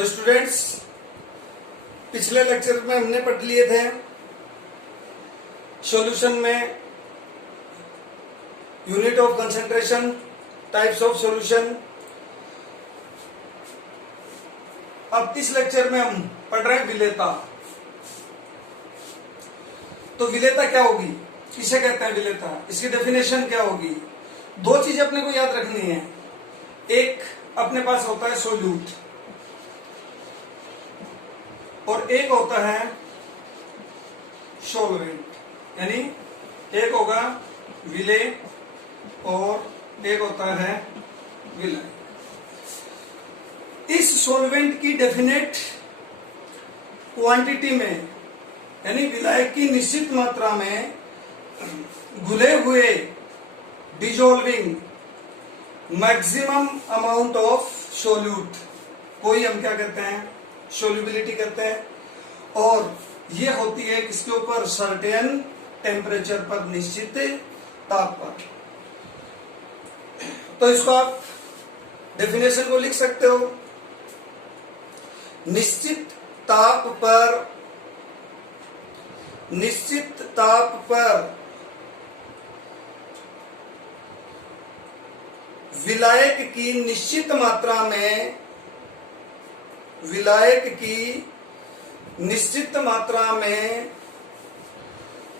तो स्टूडेंट्स, पिछले लेक्चर में हमने पढ़ लिए थे सॉल्यूशन में unit of concentration, types of solution. अब इस लेक्चर में हम पढ़ रहे हैं विलेयता। तो विलेयता क्या होगी, किसे कहते हैं विलेयता, इसकी डेफिनेशन क्या होगी। दो चीजें अपने को याद रखनी है। एक अपने पास होता है सोल्यूट और एक होता है सॉल्वेंट, यानी एक होगा विलेय और एक होता है विलय। इस सॉल्वेंट की डेफिनेट क्वांटिटी में, यानी विलायक की निश्चित मात्रा में घुले हुए dissolving maximum amount of solute को ही हम क्या कहते हैं, सोल्यूबिलिटी कहते हैं। और ये होती है किसके ऊपर, सर्टेन टेम्परेचर पर, निश्चित ताप पर। तो इसको आप डेफिनेशन को लिख सकते हो, निश्चित ताप पर विलायक की निश्चित मात्रा में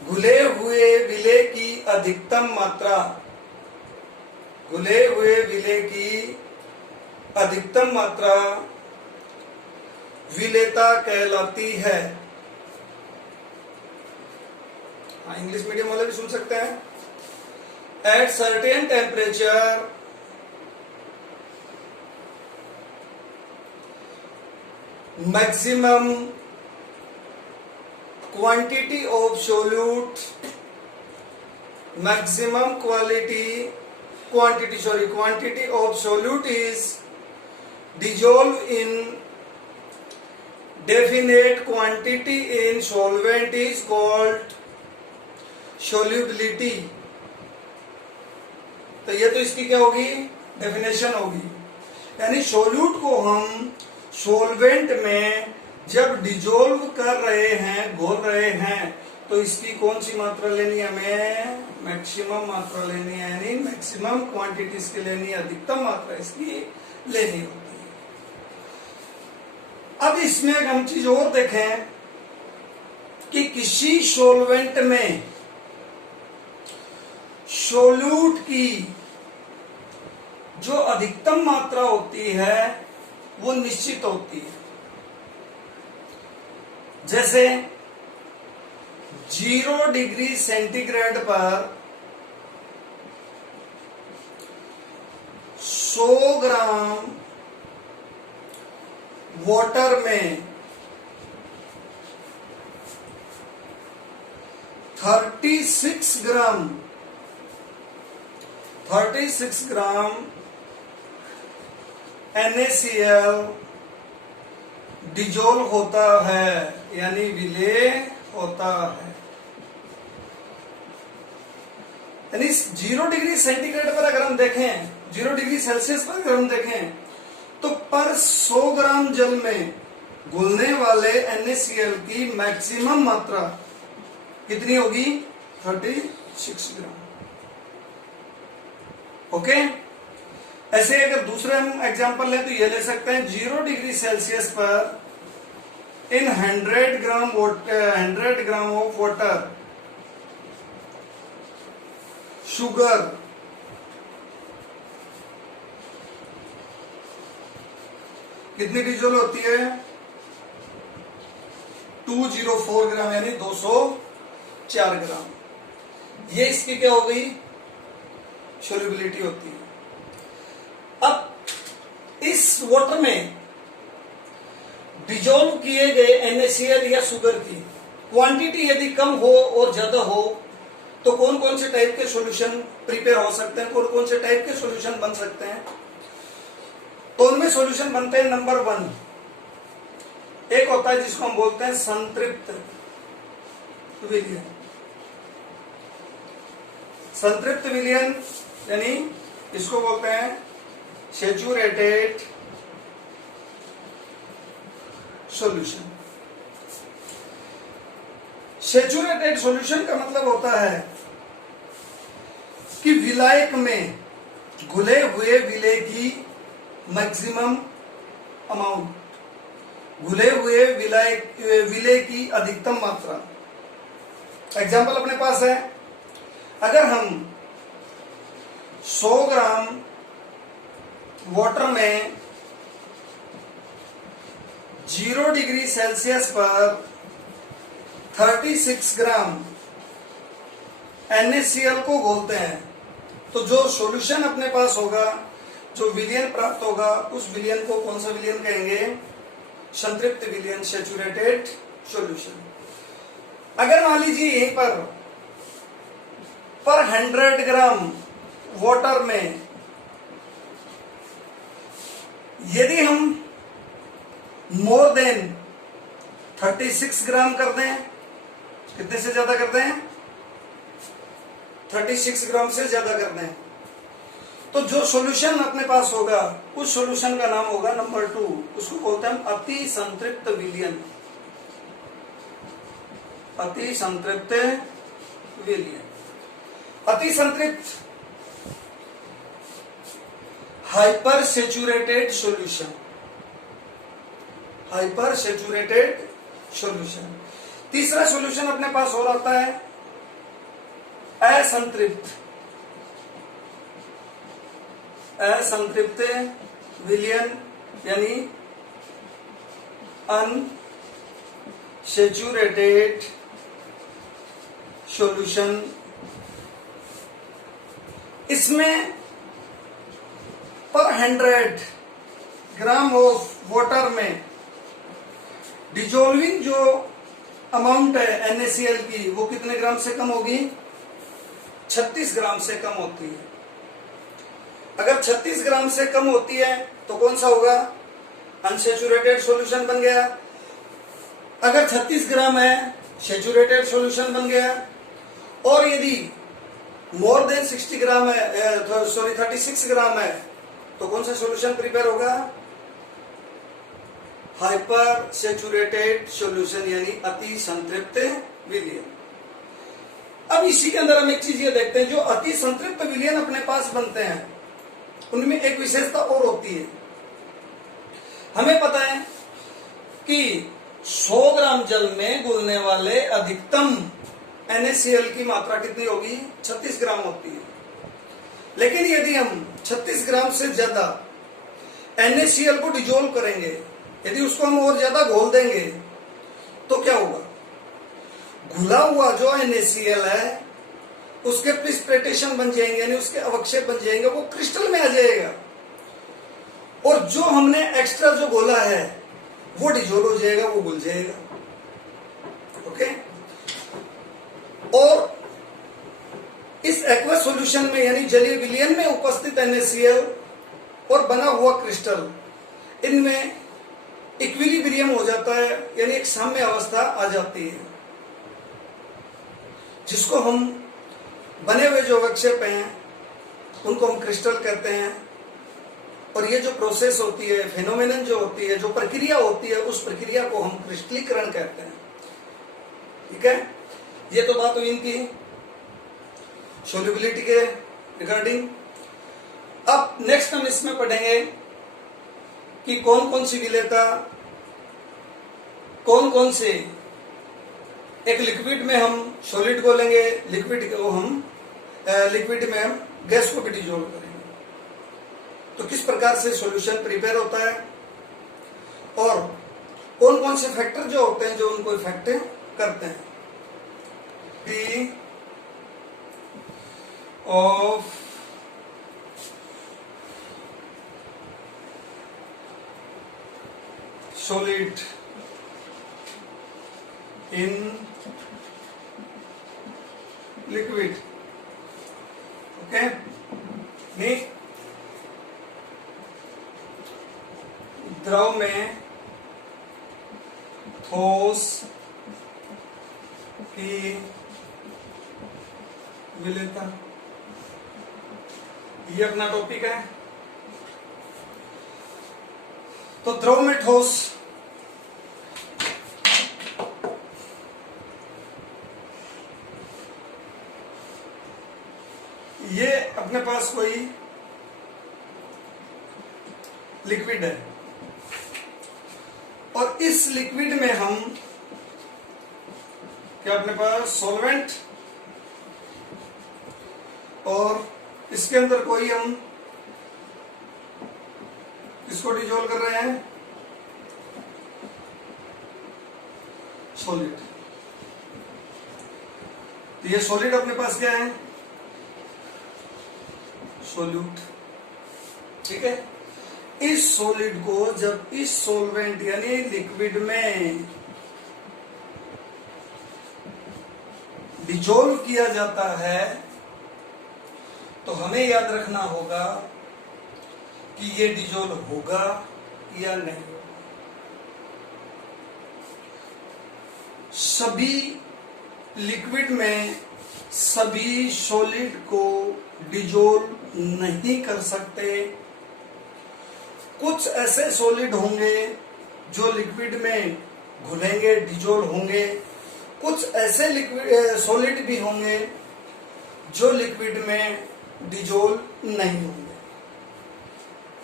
घुले हुए विलेय की अधिकतम मात्रा विलेयता कहलाती है। इंग्लिश मीडियम वाले भी सुन सकते हैं। At certain temperature maximum quantity of solute, quantity of solute is dissolved in definite quantity in solvent is called solubility। तो ये तो इसकी क्या होगी, डेफिनेशन होगी। यानी सोल्यूट को हम सोलवेंट में जब डिजोल्व कर रहे हैं, घोल रहे हैं, तो इसकी कौन सी मात्रा लेनी है, हमें मैक्सिमम मात्रा लेनी है, यानी मैक्सिमम क्वांटिटी इसकी लेनी है, अधिकतम मात्रा इसकी लेनी होती है। अब इसमें एक हम चीज और देखें कि किसी सोलवेंट में सोल्यूट की जो अधिकतम मात्रा होती है वो निश्चित होती है। जैसे 0 डिग्री सेंटीग्रेड पर 100 ग्राम वाटर में 36 ग्राम NaCl डिजोल्व होता है, यानी विलेय होता है। यानी 0 डिग्री सेंटीग्रेड पर अगर हम देखें, 0 डिग्री सेल्सियस पर अगर हम देखें, तो पर 100 ग्राम जल में घुलने वाले NaCl की मैक्सिमम मात्रा कितनी होगी, 36 ग्राम। ओके। ऐसे अगर दूसरे हम एग्जांपल लें तो ये ले सकते हैं, 0 डिग्री सेल्सियस पर इन 100 ग्राम ऑफ वाटर शुगर कितनी डिजोल्व होती है, 204 ग्राम, यानी 204 ग्राम। ये इसकी क्या हो गई, सोल्यूबिलिटी होती है। अब इस वाटर में डिजोल्व किए गए NaCl या शुगर की क्वांटिटी यदि कम हो और ज्यादा हो तो कौन कौन से टाइप के सॉल्यूशन प्रिपेयर हो सकते हैं, कौन कौन से टाइप के सॉल्यूशन बन सकते हैं। तो उनमें सॉल्यूशन बनते हैं, नंबर 1 एक होता है जिसको हम बोलते हैं संतृप्त विलयन। संतृप्त विलयन यानी इसको बोलते हैं सैचुरेटेड सॉल्यूशन। सैचुरेटेड सॉल्यूशन का मतलब होता है कि विलायक में घुले हुए विलेय की मैक्सिमम अमाउंट, घुले हुए विलेय की अधिकतम मात्रा। एग्जाम्पल अपने पास है, अगर हम 100 ग्राम वाटर में 0 डिग्री सेल्सियस पर 36 ग्राम NaCl को घोलते हैं, तो जो सॉल्यूशन अपने पास होगा, जो विलयन प्राप्त होगा, उस विलयन को कौन सा विलयन कहेंगे? संतृप्त विलयन, सैचुरेटेड सॉल्यूशन। अगर मान लीजिए यहीं पर 100 ग्राम वाटर में यदि हम मोर देन 36 ग्राम कर दें, कितने से ज्यादा कर दें? 36 ग्राम से ज्यादा कर दें, तो जो सॉल्यूशन अपने पास होगा, उस सॉल्यूशन का नाम होगा नंबर 2, उसको बोलते हैं अति संतृप्त विलयन। अति संतृप्त विलयन, अति संतृप्त hyper saturated solution, hyper saturated solution. तीसरा सॉल्यूशन अपने पास हो रहता है असंतृप्त, असंतृप्त विलयन यानी अनसैचुरेटेड सॉल्यूशन। इसमें पर 100 ग्राम ऑफ वाटर में डिजोल्विंग जो अमाउंट है NaCl की, वो कितने ग्राम से कम होगी? 36 ग्राम से कम होती है। अगर 36 ग्राम से कम होती है तो कौन सा होगा? अनसैचुरेटेड सॉल्यूशन बन गया। अगर 36 ग्राम है, सैचुरेटेड सॉल्यूशन बन गया। और यदि मोर देन 60 ग्राम है, सॉरी 36 ग्राम है, तो कौन सा सॉल्यूशन प्रिपेयर होगा? हाइपर सैचुरेटेड सॉल्यूशन यानी अति संतृप्त विलयन। अब इसी के अंदर हम एक चीज ये देखते हैं, जो अति संतृप्त विलयन अपने पास बनते हैं, उनमें एक विशेषता और होती है। हमें पता है कि 100 ग्राम जल में घुलने वाले अधिकतम NaCl की मात्रा कितनी होगी? 36 ग्राम होती है। लेकिन यदि हम 36 ग्राम से ज्यादा NaCl को डिजोल्व करेंगे, यदि उसको हम और ज्यादा घोल देंगे, तो क्या होगा? घुला हुआ जो NaCl है उसके प्रिसिपिटेशन बन जाएंगे, यानी उसके अवक्षेप बन जाएंगे, वो क्रिस्टल में आ जाएगा। और जो हमने एक्स्ट्रा जो घोला है वो डिजोल्व हो जाएगा, वो घुल जाएगा। ओके। और इस एक्वस सॉल्यूशन में यानी जलीय विलयन में उपस्थित NaCl और बना हुआ क्रिस्टल, इनमें इक्विलिब्रियम हो जाता है, यानी एक साम्य अवस्था आ जाती है, जिसको हम बने हुए जो अवक्षेप हैं उनको हम क्रिस्टल कहते हैं। और ये जो प्रोसेस होती है, फेनोमेनन जो होती है, जो प्रक्रिया होती है, उस प्रक्रिया को हम क्रिस्टलीकरण कहते हैं। ठीक है, ये तो बात हुई इनकी सोल्युबिलिटी के रिगार्डिंग। अब नेक्स्ट हम इसमें पढ़ेंगे कि कौन कौन सी विलेयता, कौन कौन से एक लिक्विड में हम सॉलिड को लेंगे, लिक्विड में हम गैस को भी डिजोल्व करेंगे, तो किस प्रकार से सॉल्यूशन प्रिपेयर होता है, और कौन कौन से फैक्टर जो होते हैं जो उनको इफेक्ट करते हैं। Of solid in liquid, okay. नहीं, द्रव में ठोस की विलेयता, ये अपना टॉपिक है। तो द्रव में ठोस अपने पास कोई लिक्विड है और इस लिक्विड में हम क्या, अपने पास सॉल्वेंट और इसके अंदर कोई हम इसको डिजोल्व कर रहे हैं, सॉलिड। तो ये सॉलिड अपने पास क्या है, सोल्यूट। ठीक है, इस सॉलिड को जब इस सॉल्वेंट यानी लिक्विड में डिजोल्व किया जाता है तो हमें याद रखना होगा कि ये डिजोल्व होगा या नहीं होगा। सभी लिक्विड में सभी सॉलिड को डिजोल्व नहीं कर सकते। कुछ ऐसे सॉलिड होंगे जो लिक्विड में घुलेंगे, डिजोल्व होंगे। कुछ ऐसे लिक्विड सॉलिड भी होंगे जो लिक्विड में डिजोल्व नहीं होंगे।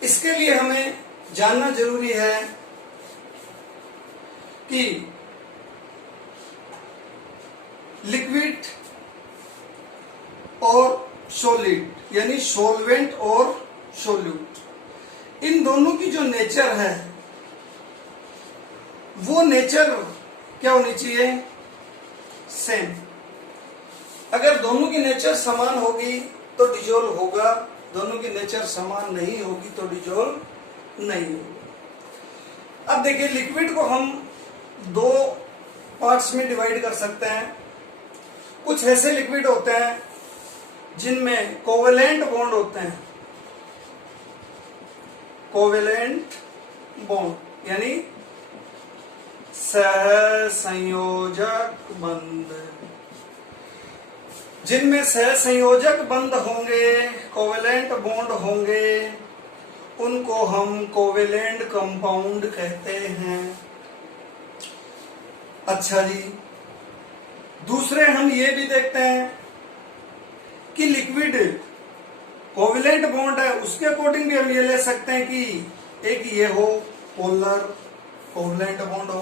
इसके लिए हमें जानना जरूरी है कि लिक्विड और सॉलिड यानी सॉल्वेंट और सोल्यूट, इन दोनों की जो नेचर है वो नेचर क्या होनी चाहिए, सेम। अगर दोनों की नेचर समान होगी तो डिजोल्व होगा, दोनों की नेचर समान नहीं होगी तो डिजोल्व नहीं होगा। अब देखिए, लिक्विड को हम दो पार्ट्स में डिवाइड कर सकते हैं। कुछ ऐसे लिक्विड होते हैं जिनमें कोवेलेंट बॉन्ड होते हैं, कोवेलेंट बॉन्ड यानी सहसंयोजक बंध। जिनमें सहसंयोजक बंध होंगे, कोवेलेंट बॉन्ड होंगे, उनको हम कोवेलेंट कंपाउंड कहते हैं। अच्छा जी, दूसरे हम ये भी देखते हैं कि लिक्विड कोवेलेंट बॉन्ड है, उसके अकॉर्डिंग भी हम ये ले सकते हैं कि एक ये हो पोलर कोवेलेंट बॉन्ड हो,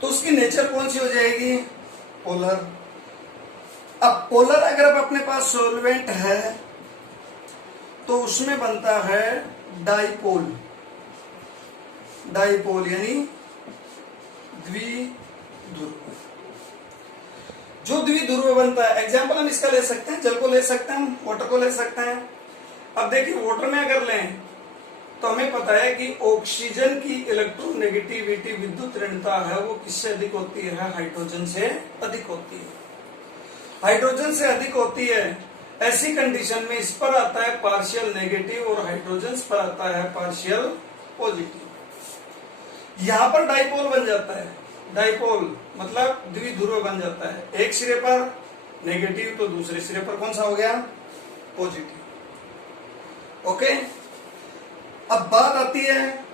तो उसकी नेचर कौन सी हो जाएगी, पोलर। अब पोलर अगर अब अपने पास सॉल्वेंट है तो उसमें बनता है डाइपोल, डाइपोल यानी द्विध्रुव। जो द्विध्रुव बनता है, एग्जाम्पल हम इसका ले सकते हैं, जल को ले सकते हैं, वाटर को ले सकते हैं। अब देखिए, वाटर में अगर लें तो हमें पता है कि ऑक्सीजन की इलेक्ट्रोनेगेटिविटी विद्युत ऋणता है वो किससे अधिक होती है, हाइड्रोजन से अधिक होती है। हाइड्रोजन से अधिक होती है, ऐसी कंडीशन में इस पर आता है पार्शियल नेगेटिव और हाइड्रोजन पर आता है पार्शियल पॉजिटिव। यहां पर डाइपोल बन जाता है, डाइपोल मतलब द्विध्रुव बन जाता है। एक सिरे पर नेगेटिव तो दूसरे सिरे पर कौन सा हो गया, पॉजिटिव। ओके, अब बात आती है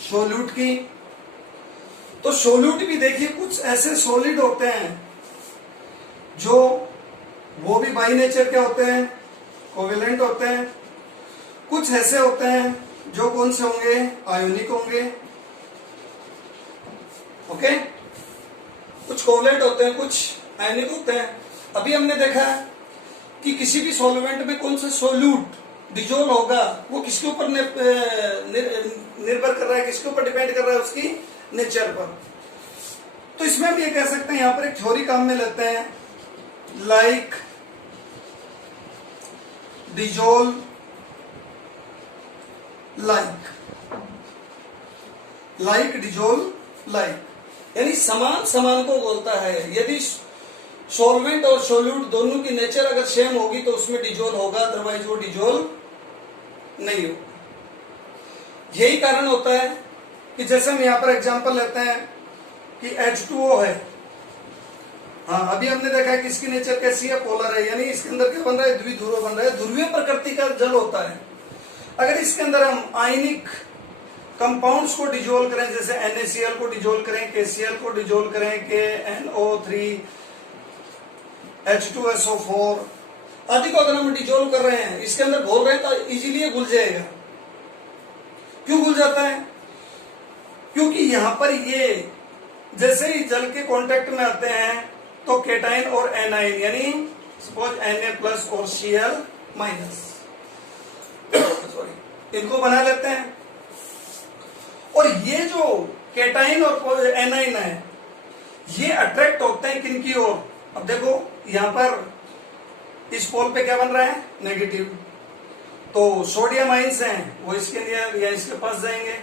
सोल्यूट की। तो सोल्यूट भी देखिए, कुछ ऐसे सॉलिड होते हैं जो वो भी बाई नेचर के होते हैं, कोवेलेंट होते हैं। कुछ ऐसे होते हैं जो कौन से होंगे, आयोनिक होंगे। ओके, कुछ कोवेलेंट होते हैं, कुछ आयोनिक होते हैं। अभी हमने देखा कि किसी भी सॉल्वेंट में कौन सा सोल्यूट डिजोल्व होगा वो किसके ऊपर निर्भर कर रहा है, किसके ऊपर डिपेंड कर रहा है, उसकी नेचर पर। तो इसमें हम ये कह सकते हैं, यहां पर एक थ्योरी काम में लेते हैं, like dissolve like, like dissolve like यानी समान समान को बोलता है। यदि सॉल्वेंट और सोल्यूट दोनों की नेचर अगर सेम होगी तो उसमें डिजोल्व होगा, अदरवाइज वो डिजोल्व नहीं होगा। यही कारण होता है कि जैसे हम यहां पर एग्जांपल लेते हैं कि H2O है। हाँ, अभी हमने देखा है कि इसकी नेचर कैसी है, पोलर है, यानी इसके अंदर क्या बन रहा है, द्विध्रुव बन रहा है। ध्रुवीय प्रकृति का जल होता है। अगर इसके अंदर हम आयनिक कंपाउंड्स को डिजोल्व करें, जैसे NaCl को डिजोल्व करें, KCl को डिजोल्व करें, KNO3, H2SO4, आदि को अगर हम डिजोल्व कर रहे हैं, इसके अंदर घोल रहे हैं, तो इजीली ये घुल जाएगा। क्यों घुल जाता है? क्योंकि यहां पर ये जैसे ही जल के कांटेक्ट में आते हैं तो केटाइन और एनाइन, यानी सपोज Na+ और Cl-, सॉरी, इनको बना लेते हैं। और ये जो केटाइन और एनाइन है, ये अट्रैक्ट होते हैं किनकी ओर? अब देखो यहां पर इस पोल पे क्या बन रहा है? नेगेटिव। तो सोडियम आइंस हैं, वो इसके लिए या इसके पास जाएंगे।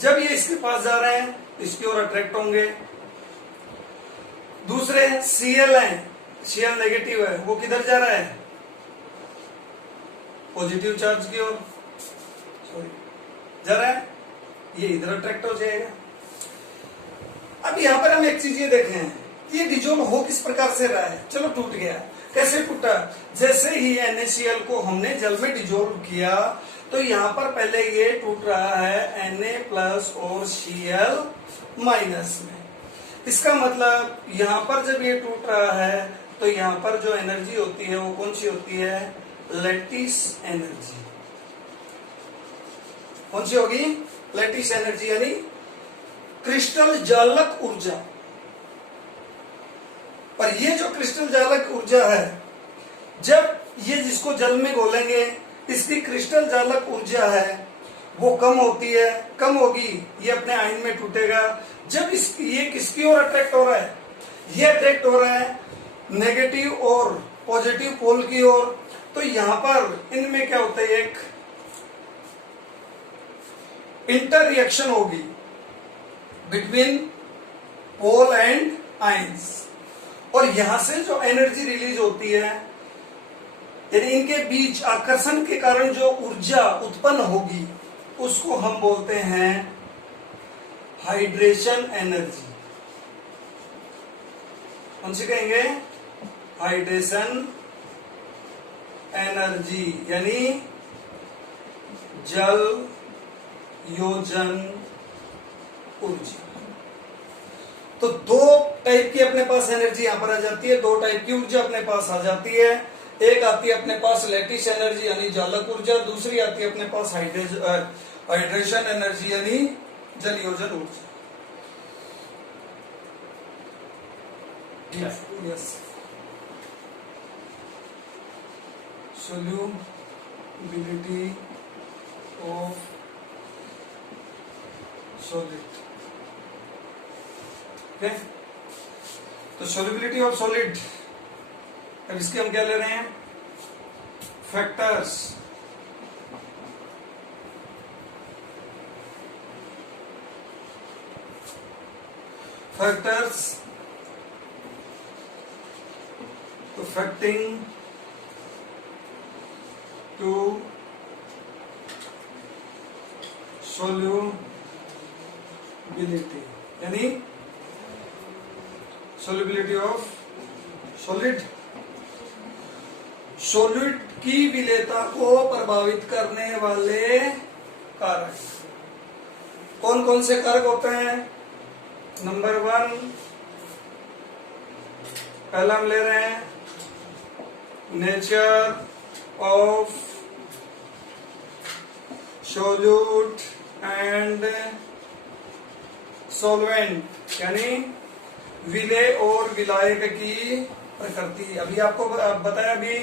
जब ये इसके पास जा रहे हैं, इसकी ओर अट्रैक्ट होंगे। दूसरे Cl हैं, Cl नेगेटिव है, वो किधर जा रहा है? पॉजिटिव चार्ज की ओर, सॉरी, जा रहा है, ये इधर अट्रैक्ट हो जाएगा। अब यहां पर हम एक चीज ये देखें, ये डिजोल्व हो किस प्रकार से रहा है? चलो टूट गया, कैसे टूटा? जैसे ही NaCl को हमने जल में डिजोल्व किया तो यहां पर पहले ये टूट रहा है Na+ और Cl- में। इसका मतलब यहां पर जब ये टूट रहा है तो यहां पर जो एनर्जी होती है वो कौन सी होती है? Lattice energy. कौन सी होगी? लैटिस एनर्जी, यानी क्रिस्टल जालक ऊर्जा। पर ये जो क्रिस्टल जालक ऊर्जा है, जब ये जिसको जल में घोलेंगे, इसकी क्रिस्टल जालक ऊर्जा है वो कम होती है, कम होगी, ये अपने आयन में टूटेगा। जब ये किसकी ओर अट्रैक्ट हो रहा है? ये अट्रैक्ट हो रहा है नेगेटिव और पॉजिटिव पोल की ओर। तो यहां पर इनमें क्या होता है? एक इंटर रिएक्शन होगी बिटवीन पोल एंड आयंस, और यहां से जो एनर्जी रिलीज होती है, यानी इनके बीच आकर्षण के कारण जो ऊर्जा उत्पन्न होगी, उसको हम बोलते हैं हाइड्रेशन एनर्जी। कौन सी कहेंगे? हाइड्रेशन एनर्जी, यानी जल योजन ऊर्जा। तो दो टाइप की अपने पास एनर्जी यहां पर आ जाती है, दो टाइप की ऊर्जा अपने पास आ जाती है। एक आती है अपने पास लैटिस एनर्जी यानी जालक ऊर्जा, दूसरी आती है अपने पास हाइड्रेशन एनर्जी यानी जल योजन ऊर्जा। Yes, solubility of solid। okay? तो solubility of solid, अब इसके हम क्या ले रहे हैं? Factors. Factors affecting to solubility, यानी solubility of solid। सॉलिड की विलेयता को प्रभावित करने वाले कारक कौन कौन से कारक होते हैं? नंबर 1, पहला हम ले रहे हैं nature of solute and solvent, यानी विलेय और विलायक की प्रकृति। अभी आपको बताया, अभी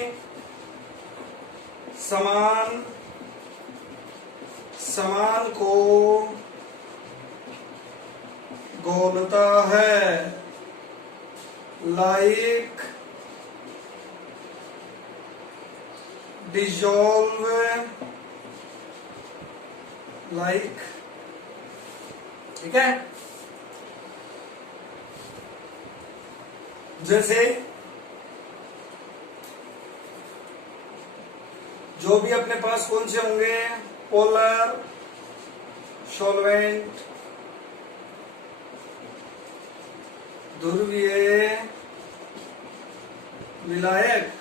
समान को घोलता है, लाइक डिजोल्व लाइक। ठीक है, जैसे जो भी अपने पास कौन से होंगे? पोलर सॉल्वेंट, ध्रुवीय विलायक।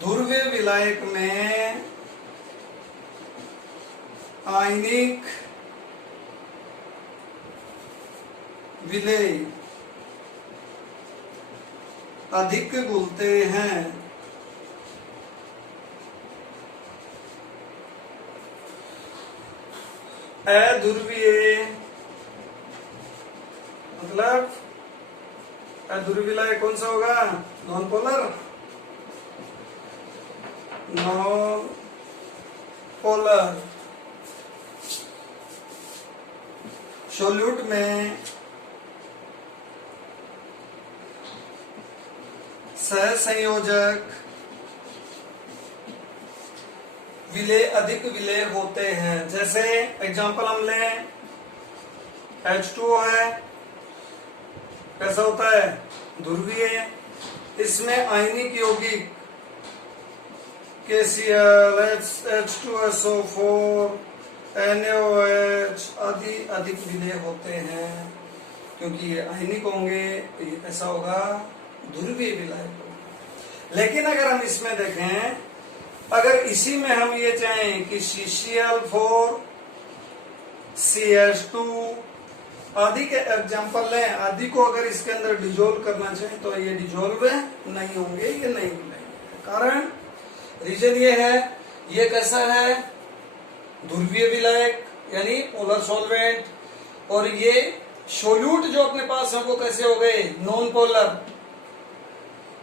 ध्रुवीय विलायक में आयनिक विलेय अधिक घुलते हैं। अध्रुवीय मतलब अध्रुवीय विलायक कौन सा होगा? Non polar. Non polar solute में सहसंयोजक विलेय अधिक विलेय होते हैं। जैसे एग्जांपल हम लें, H2O है, कैसा होता है? ध्रुवीय। इसमें आयनिक यौगिक KCl, H2SO4, NaOH आदि अधिक विलेय होते हैं, क्योंकि ये आयनिक होंगे तो ये कैसा होगा? ध्रुवीय विलायक होगा। लेकिन अगर हम इसमें देखें, अगर इसी में हम ये चाहें कि CCl4, CH2 आदि के एग्जांपल लें, आदि को अगर इसके अंदर डिजोल्व करना चाहें तो ये डिजोल्व नहीं होंगे, ये नहीं मिलेंगे। कारण रीजन ये है, ये कैसा है? ध्रुवीय विलायक यानी पोलर सॉल्वेंट, और ये सोल्यूट जो अपने पास है वो कैसे हो गए? Non polar.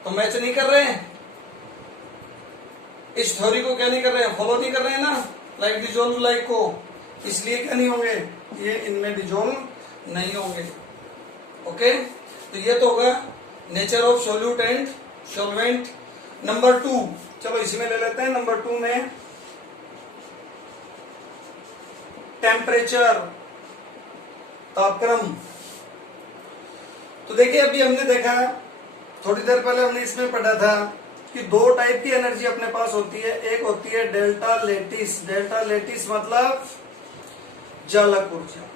तो मैच नहीं कर रहे हैं, इस थ्योरी को क्या नहीं कर रहे हैं? फॉलो नहीं कर रहे हैं ना, लाइक डिजोल्व लाइक को। इसलिए क्या नहीं होंगे? ये इनमें डिजोल्व नहीं होंगे। ओके, तो ये तो होगा nature of solute and solvent. Number 2, चलो इसी में ले लेते हैं। नंबर 2 में टेम्परेचर, तापक्रम। तो देखिए, अभी हमने देखा, थोड़ी देर पहले हमने इसमें पढ़ा था कि 2 टाइप की एनर्जी अपने पास होती है। एक होती है डेल्टा लेटिस। डेल्टा लेटिस मतलब चालक ऊर्जा।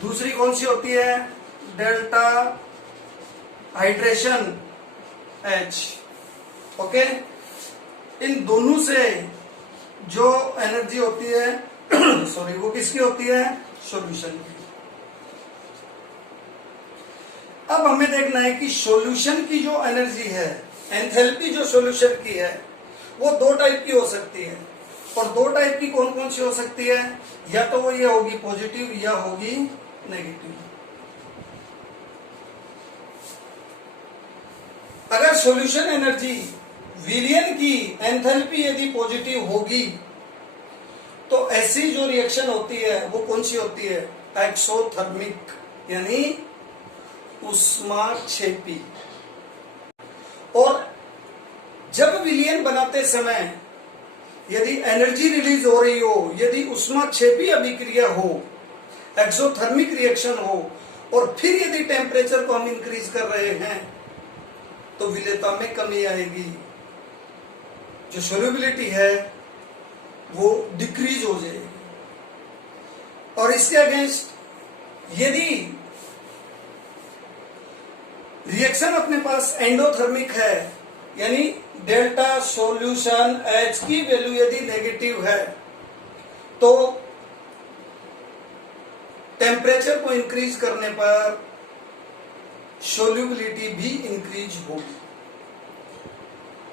दूसरी कौन सी होती है? Delta hydration, H। ओके, इन दोनों से जो एनर्जी होती है सॉरी, वो किसकी होती है? सॉल्यूशन की। अब हमें देखना है कि सॉल्यूशन की जो एनर्जी है, एंथैल्पी जो सॉल्यूशन की है, वो 2 टाइप की हो सकती है। और 2 टाइप की कौन कौन सी हो सकती है? या तो वो ये होगी पॉजिटिव या होगी नेगेटिव। अगर सॉल्यूशन एनर्जी विलयन की एंथैल्पी यदि पॉजिटिव होगी तो ऐसी जो रिएक्शन होती है वो कौन सी होती है? एक्सोथर्मिक यानी ऊष्माक्षेपी। और जब विलयन बनाते समय यदि एनर्जी रिलीज हो रही हो, यदि ऊष्माक्षेपी अभिक्रिया हो, एक्सोथर्मिक रिएक्शन हो, और फिर यदि टेम्परेचर को हम इंक्रीज कर रहे हैं तो विलेयता में कमी आएगी, जो सोल्युबिलिटी है वो डिक्रीज हो जाएगी। और इसके अगेंस्ट यदि रिएक्शन अपने पास एंडोथर्मिक है, यानी डेल्टा सॉल्यूशन H की वैल्यू यदि नेगेटिव है, तो टेम्परेचर को इंक्रीज करने पर सोल्युबिलिटी भी इंक्रीज होगी।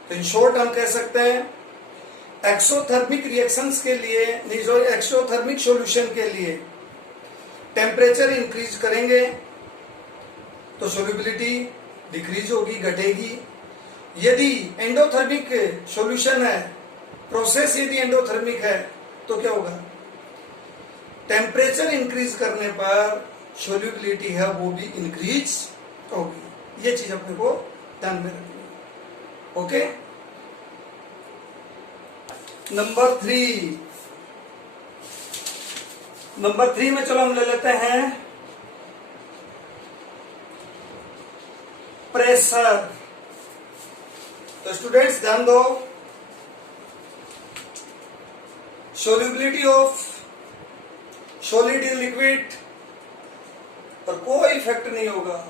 तो इन शॉर्ट हम कह सकते हैं एक्सोथर्मिक रिएक्शंस के लिए, एक्सोथर्मिक सॉल्यूशन के लिए टेम्परेचर इंक्रीज करेंगे तो सोल्युबिलिटी डिक्रीज होगी, घटेगी। यदि एंडोथर्मिक सॉल्यूशन है, प्रोसेस यदि एंडोथर्मिक है, तो क्या होगा? टेम्परेचर इंक्रीज करने पर सोल्युबिलिटी है वो भी इंक्रीज होगी। ये चीज अपने को ध्यान में रखनी है। ओके, नंबर 3 में चलो हम ले लेते हैं प्रेशर। तो स्टूडेंट्स ध्यान दो, solubility of solid in liquid पर कोई इफेक्ट नहीं होगा,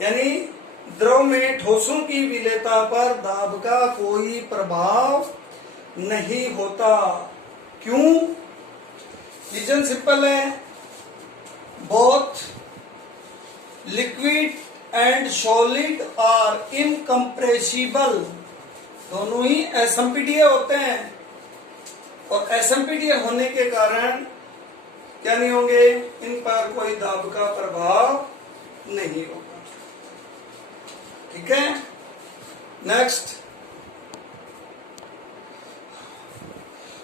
यानी द्रव में ठोसों की विलेयता पर दाब का कोई प्रभाव नहीं होता। क्यों? रीजन सिंपल है, both liquid and solid are incompressible, दोनों ही एसएमपीडीए होते हैं, और एसएमपीडीए होने के कारण क्या नहीं होंगे, इन पर कोई दाब का प्रभाव नहीं होगा। ठीक है, next,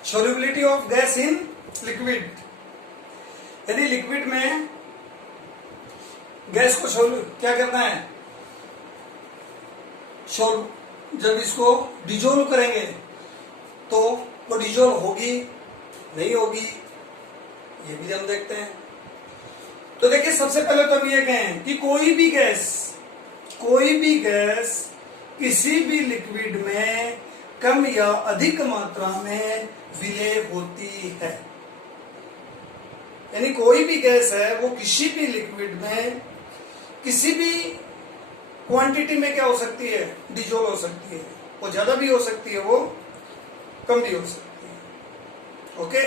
solubility of gas in liquid. यदि लिक्विड में गैस को क्या करना है, जब इसको डिजोल्व करेंगे तो वो डिजोल्व होगी नहीं होगी, ये भी हम देखते हैं। तो देखिए, सबसे पहले तो हम ये कहें कि कोई भी गैस किसी भी लिक्विड में कम या अधिक मात्रा में विलय होती है। यानी कोई भी गैस है वो किसी भी लिक्विड में किसी भी क्वांटिटी में क्या हो सकती है, डिजोल्व हो सकती है। वो ज्यादा भी हो सकती है, वो कम भी हो सकती है। ओके,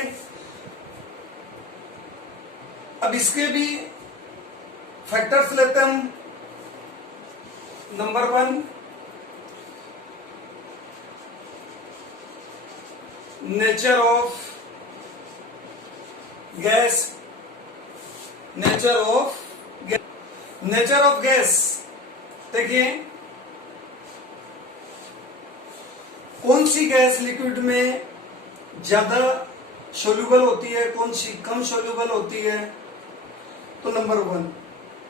अब इसके भी फैक्टर्स लेते हैं हम। Number 1, nature of gas. Nature of gas, देखिए कौन सी गैस लिक्विड में ज्यादा सोल्यूबल होती है, कौन सी कम सोल्यूबल होती है। तो नंबर 1,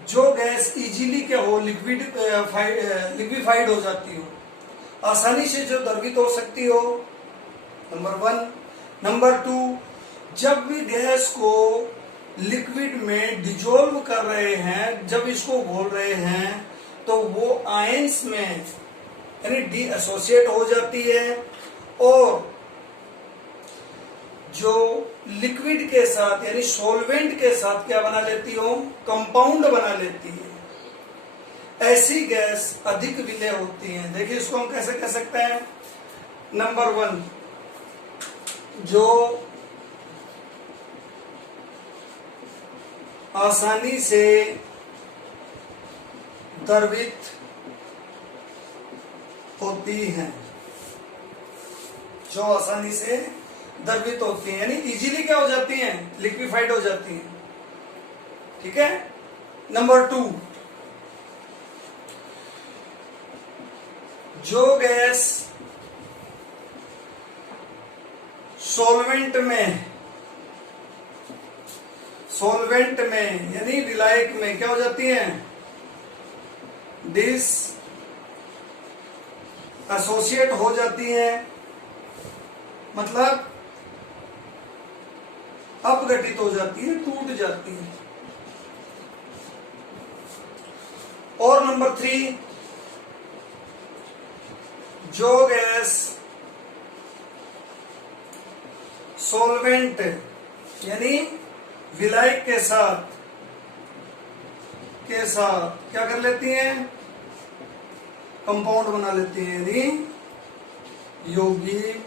जो गैस इजीली क्या हो, लिक्विफाइड हो जाती हो, आसानी से जो द्रवित हो सकती हो, नंबर 1। नंबर 2, जब भी गैस को लिक्विड में डिजोल्व कर रहे हैं, जब इसको घोल रहे हैं, तो वो आयंस में यानी डी एसोसिएट हो जाती है, और जो लिक्विड के साथ यानी सॉल्वेंट के साथ क्या बना लेती हो, कंपाउंड बना लेती है। ऐसी गैस अधिक विलय होती है। देखिए, इसको हम कैसे कह सकते हैं। नंबर 1, जो आसानी से द्रवित होती हैं, जो आसानी से द्रवित होती हैं, यानी इजीली क्या हो जाती हैं, लिक्विफाइड हो जाती हैं। ठीक है। नंबर 2, जो गैस सॉल्वेंट में यानी विलायक में क्या हो जाती है, डिस एसोसिएट हो जाती है, मतलब अपघटित हो जाती है, टूट जाती है। और नंबर 3, जो गैस सॉल्वेंट यानी विलायक के साथ क्या कर लेती हैं, कंपाउंड बना लेती हैं, यानी यौगिक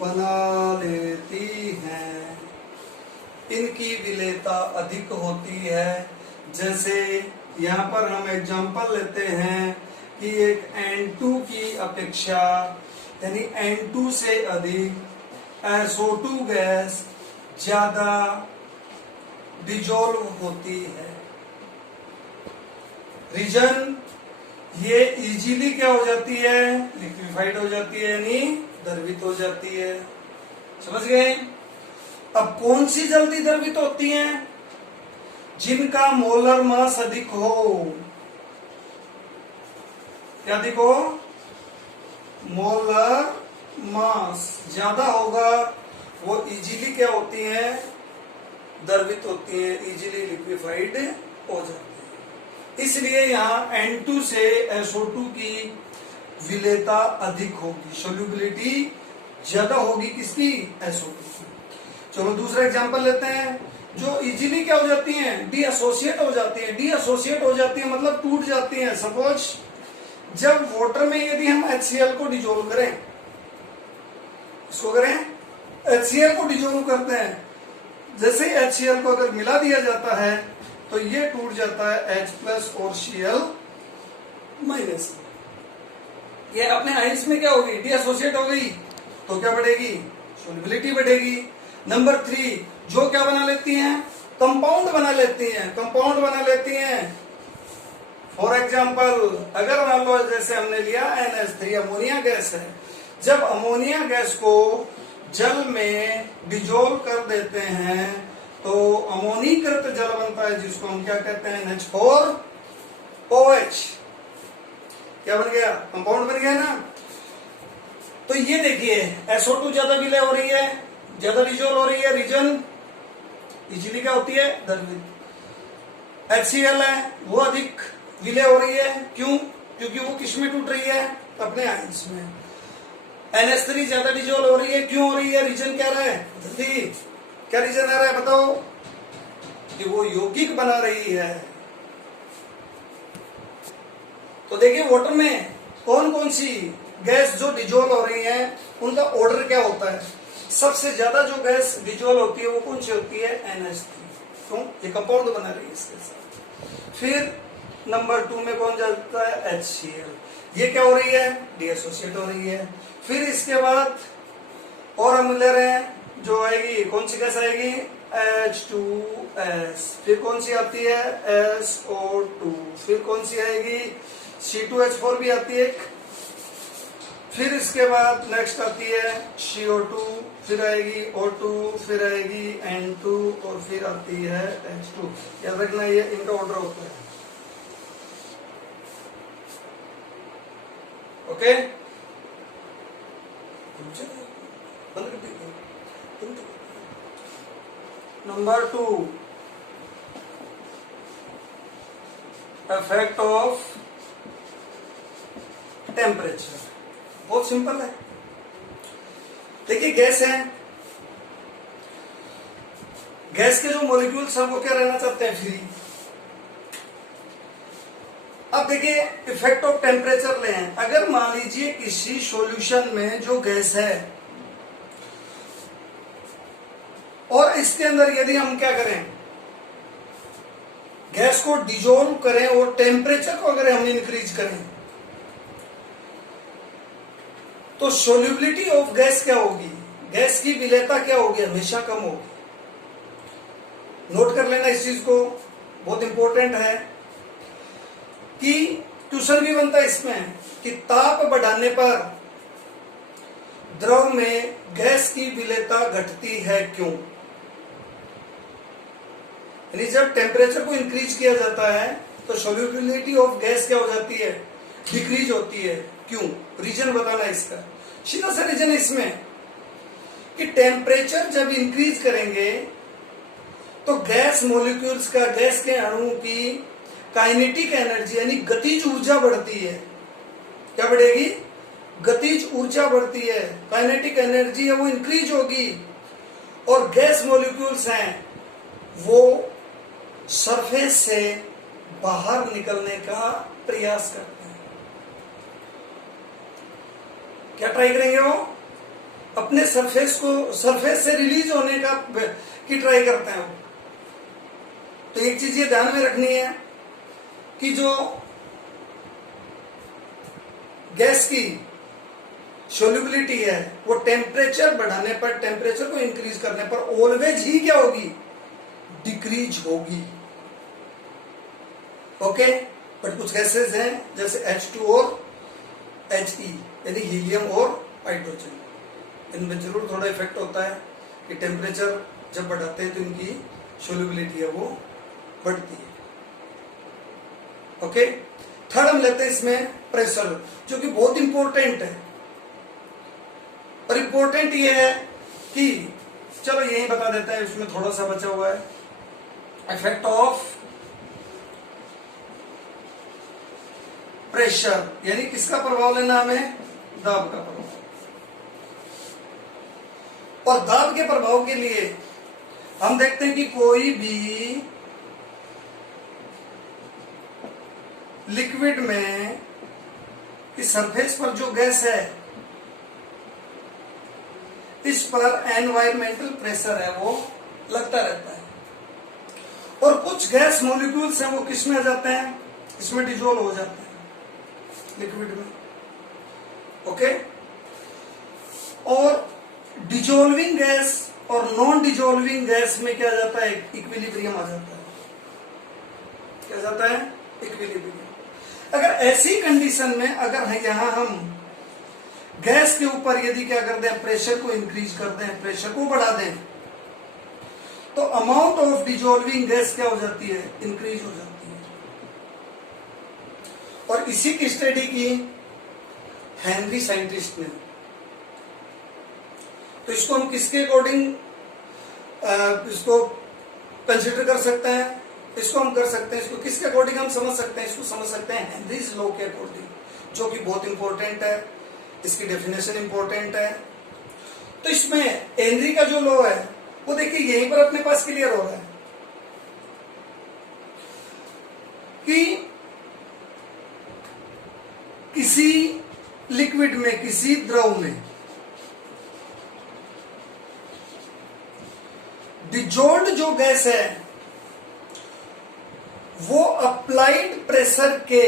बना लेती हैं, इनकी विलेयता अधिक होती है। जैसे यहाँ पर हम एग्जांपल लेते हैं कि एक N2 की अपेक्षा यानी N2 से अधिक SO2 गैस ज्यादा डिजोल्व होती है। रीजन, ये इजीली क्या हो जाती है, लिक्विफाइड हो जाती है, यानी द्रवित हो जाती है। समझ गए। अब कौन सी जल्दी द्रवित होती हैं, जिनका मोलर मास अधिक हो। क्या अधिक हो, मोलर मास ज्यादा होगा, वो इजीली क्या होती हैं, द्रवित होती हैं, इजीली लिक्विफाइड हो जाती है। इसलिए यहाँ N2 से SO2 की विलेयता अधिक होगी, सोल्यूबिलिटी ज्यादा होगी किसकी, SO2 की। चलो दूसरा एग्जांपल लेते हैं। जो इजीली क्या हो जाती हैं, डी एसोसिएट हो जाती है। डी एसोसिएट हो जाती है मतलब टूट जाती है। सपोज जब वाटर में यदि हम HCl को डिजोल्व करें, इसको करें, HCl को डिजोल्व करते हैं, जैसे HCl को अगर मिला दिया जाता है तो ये टूट जाता है H प्लस और Cl माइनस। ये अपने आइंस में क्या होगी, डी एसोसिएट हो गई, तो क्या बढ़ेगी, सोल्युबिलिटी बढ़ेगी। नंबर 3, जो क्या बना लेती हैं, कंपाउंड बना लेती हैं, कंपाउंड बना लेती हैं। फॉर एग्जाम्पल अगर मान लो जैसे हमने लिया NH3 अमोनिया गैस है, जब अमोनिया गैस को जल में डिजोल्व कर देते हैं तो अमोनीकृत जल बनता है, जिसको हम क्या कहते हैं, NH4OH। क्या बन गया, कंपाउंड बन गया ना। तो ये देखिए SO2 ज्यादा विलय हो रही है, ज्यादा डिजोल्व हो रही है, रीजन इजीली क्या होती है, द्रवित। HCl है वो अधिक विलय हो रही है, क्यों, क्योंकि वो किस में टूट रही है, अपने आयंस में। NH3 ज्यादा डिजोल्व हो रही है, क्यों हो रही है, रीजन क्या रहा है, जल्दी क्या रीजन आ रहा है बताओ, कि वो यौगिक बना रही है। तो देखिए वाटर में कौन कौन सी गैस जो डिजोल्व हो रही है उनका ऑर्डर क्या होता है। सबसे ज्यादा जो गैस डिजोल्व होती है वो कौन सी होती है, NH3, क्यों, ये कंपाउंड बना रही है इसके साथ। फिर नंबर 2 में कौन जाता है, HCl, ये क्या हो रही है, डीएसोसिएट हो रही है। फिर इसके बाद और हम ले रहे हैं जो आएगी, कौन सी गैस आएगी, H2S, फिर कौन सी आती है, SO2, फिर कौन सी आएगी, C2H4 भी आती है। फिर इसके बाद नेक्स्ट आती है CO2, फिर आएगी O2, फिर आएगी N2 और फिर आती है H2। याद रखना ये इनका ऑर्डर होता है। Okay, number 2, effect of temperature. बहुत सिंपल है, देखिए गैस है, गैस के जो मॉलिक्यूल्स हैं वो क्या रहना चाहते हैं, फ्री। अब देखिए इफेक्ट ऑफ टेम्परेचर लें, अगर मान लीजिए किसी सॉल्यूशन में जो गैस है और इसके अंदर यदि हम क्या करें, गैस को डिजोल्व करें और टेम्परेचर को अगर हम इंक्रीज करें, तो सोल्यूबिलिटी ऑफ गैस क्या होगी, गैस की विलेयता क्या होगी, हमेशा कम होगी। नोट कर लेना इस चीज को, बहुत इंपॉर्टेंट है कि ट्यूशन भी बनता है इसमें कि ताप बढ़ाने पर द्रव में गैस की विलेयता घटती है, क्यों। यानी जब टेम्परेचर को इंक्रीज किया जाता है तो सोल्यूबिलिटी ऑफ गैस क्या हो जाती है, डिक्रीज होती है, क्यों, रीजन बताना इसका। सीधा सा रीजन इसमें कि टेम्परेचर जब इंक्रीज करेंगे तो गैस मॉलिक्यूल्स का, गैस के अणु की काइनेटिक एनर्जी यानी गतिज ऊर्जा बढ़ती है। क्या बढ़ेगी, गतिज ऊर्जा बढ़ती है, काइनेटिक एनर्जी है वो इंक्रीज होगी, और गैस मॉलिक्यूल्स हैं वो सरफेस से बाहर निकलने का प्रयास करते हैं। क्या ट्राई करेंगे, वो अपने सरफेस को, सरफेस से रिलीज होने का की ट्राई करते हैं वो। तो एक चीज ये ध्यान में रखनी है कि जो गैस की सोल्यूबिलिटी है वो टेम्परेचर बढ़ाने पर, टेम्परेचर को इंक्रीज करने पर ऑलवेज ही क्या होगी, डिक्रीज होगी। ओके, बट कुछ गैसेस हैं जैसे H2 और He यानी हीलियम और हाइड्रोजन, इनमें जरूर थोड़ा इफेक्ट होता है कि टेम्परेचर जब बढ़ाते हैं तो इनकी सोल्यूबिलिटी है वो बढ़ती है। ओके, थर्ड हम लेते हैं इसमें प्रेशर, जो कि बहुत इंपॉर्टेंट है। और इंपॉर्टेंट ये है कि चलो यही बता देता है, इसमें थोड़ा सा बचा हुआ है, इफेक्ट ऑफ प्रेशर, यानी किसका प्रभाव लेना हमें, दाब का प्रभाव। और दाब के प्रभाव के लिए हम देखते हैं कि कोई भी लिक्विड में इस सरफेस पर जो गैस है इस पर एनवायरमेंटल प्रेशर है वो लगता रहता है। और कुछ गैस मॉलिक्यूल्स हैं वो किस में आ जाते हैं, इसमें डिजोल्व हो जाते हैं लिक्विड में। ओके, और डिजोल्विंग गैस और नॉन डिजोल्विंग गैस में क्या जाता है, इक्विलिब्रियम आ जाता है। क्या जाता है, इक्विलिब्रियम। अगर ऐसी कंडीशन में अगर यहां हम गैस के ऊपर यदि क्या कर दें, प्रेशर को इंक्रीज कर दें, प्रेशर को बढ़ा दें, तो अमाउंट ऑफ डिजोल्विंग गैस क्या हो जाती है, इंक्रीज हो जाती है। और इसी की स्टडी की हेनरी साइंटिस्ट ने। तो इसको हम किसके अकॉर्डिंग इसको कंसिडर कर सकते हैं, इसको हम कर सकते हैं, इसको किसके अकॉर्डिंग हम समझ सकते हैं, इसको समझ सकते हैं हेनरीज लॉ के अकॉर्डिंग, जो कि बहुत इंपॉर्टेंट है, इसकी डेफिनेशन इंपॉर्टेंट है। तो इसमें हेनरी का जो लॉ है वो देखिए यहीं पर अपने पास क्लियर हो रहा है कि किसी लिक्विड में, किसी द्रव में डिजोल्ड जो गैस है वो अप्लाइड प्रेशर के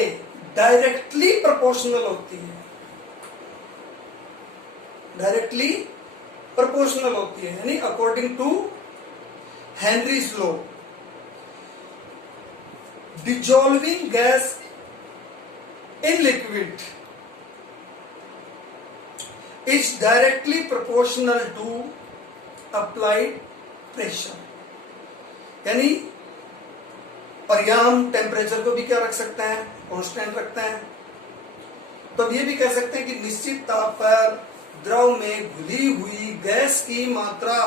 डायरेक्टली प्रोपोर्शनल होती है, डायरेक्टली प्रोपोर्शनल होती है। यानी according to Henry's law, dissolving gas in liquid is directly proportional to applied pressure. यानी, और यहां हम टेम्परेचर को भी क्या रख सकते हैं, कांस्टेंट रखते हैं। तो ये भी कह सकते हैं कि निश्चित ताप पर द्रव में घुली हुई गैस की मात्रा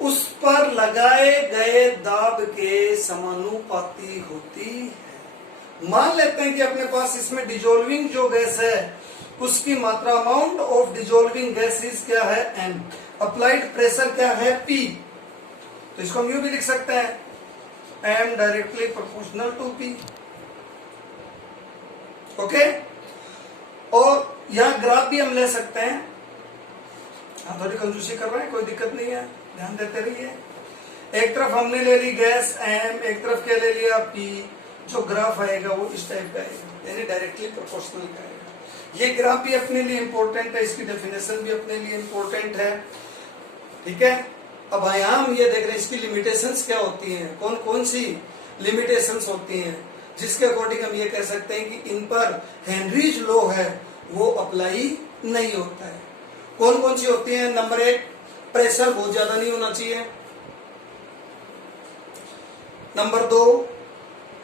उस पर लगाए गए दाब के समानुपाती होती है। मान लेते हैं कि अपने पास इसमें डिजोल्विंग जो गैस है उसकी मात्रा, अमाउंट ऑफ डिजोल्विंग गैसेस क्या है, एम, अप्लाइड प्रेशर क्या है, पी। तो इसको हम यूं भी लिख सकते हैं, M directly proportional to P. Okay, और यहां ग्राफ भी हम ले सकते हैं। हाँ, थोड़ी कंजूसी कर रहे हैं, कोई दिक्कत नहीं है, ध्यान देते रहिए। एक तरफ हमने ले ली गैस एम, एक तरफ क्या ले लिया, पी। जो ग्राफ आएगा वो इस टाइप का आएगा, यानी डायरेक्टली प्रोपोर्शनल का आएगा। ये ग्राफ भी अपने लिए इंपॉर्टेंट है, इसकी डेफिनेशन भी अपने लिए इंपॉर्टेंट है। ठीक है, अब यहां हम ये देख रहे हैं इसकी लिमिटेशंस क्या होती हैं, कौन कौन सी लिमिटेशंस होती हैं, जिसके अकॉर्डिंग हम ये कह सकते हैं कि इन पर हेनरीज लॉ है वो अप्लाई नहीं होता है। कौन कौन सी होती हैं? नंबर 1, प्रेशर बहुत ज्यादा नहीं होना चाहिए। नंबर 2,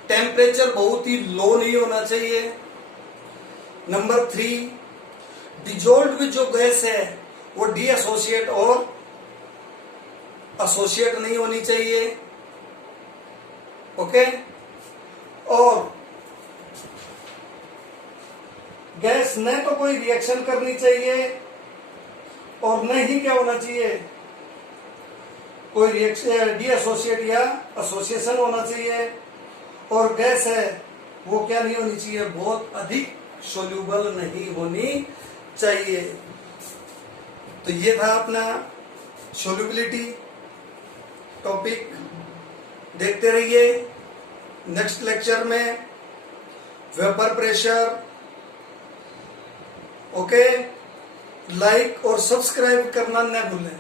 टेम्परेचर बहुत ही लो नहीं होना चाहिए। नंबर 3, डिजोल्व्ड जो गैस है वो डीएसोसिएट और एसोसिएट नहीं होनी चाहिए। ओके, और गैस न तो कोई रिएक्शन करनी चाहिए और न ही क्या होना चाहिए, कोई रिएक्शन डीएसोसिएट या एसोसिएशन होना चाहिए। और गैस है वो क्या नहीं होनी चाहिए, बहुत अधिक सोल्यूबल नहीं होनी चाहिए। तो ये था अपना सोल्यूबिलिटी टॉपिक। देखते रहिए नेक्स्ट लेक्चर में वेपर प्रेशर। ओके, लाइक और सब्सक्राइब करना न भूलें।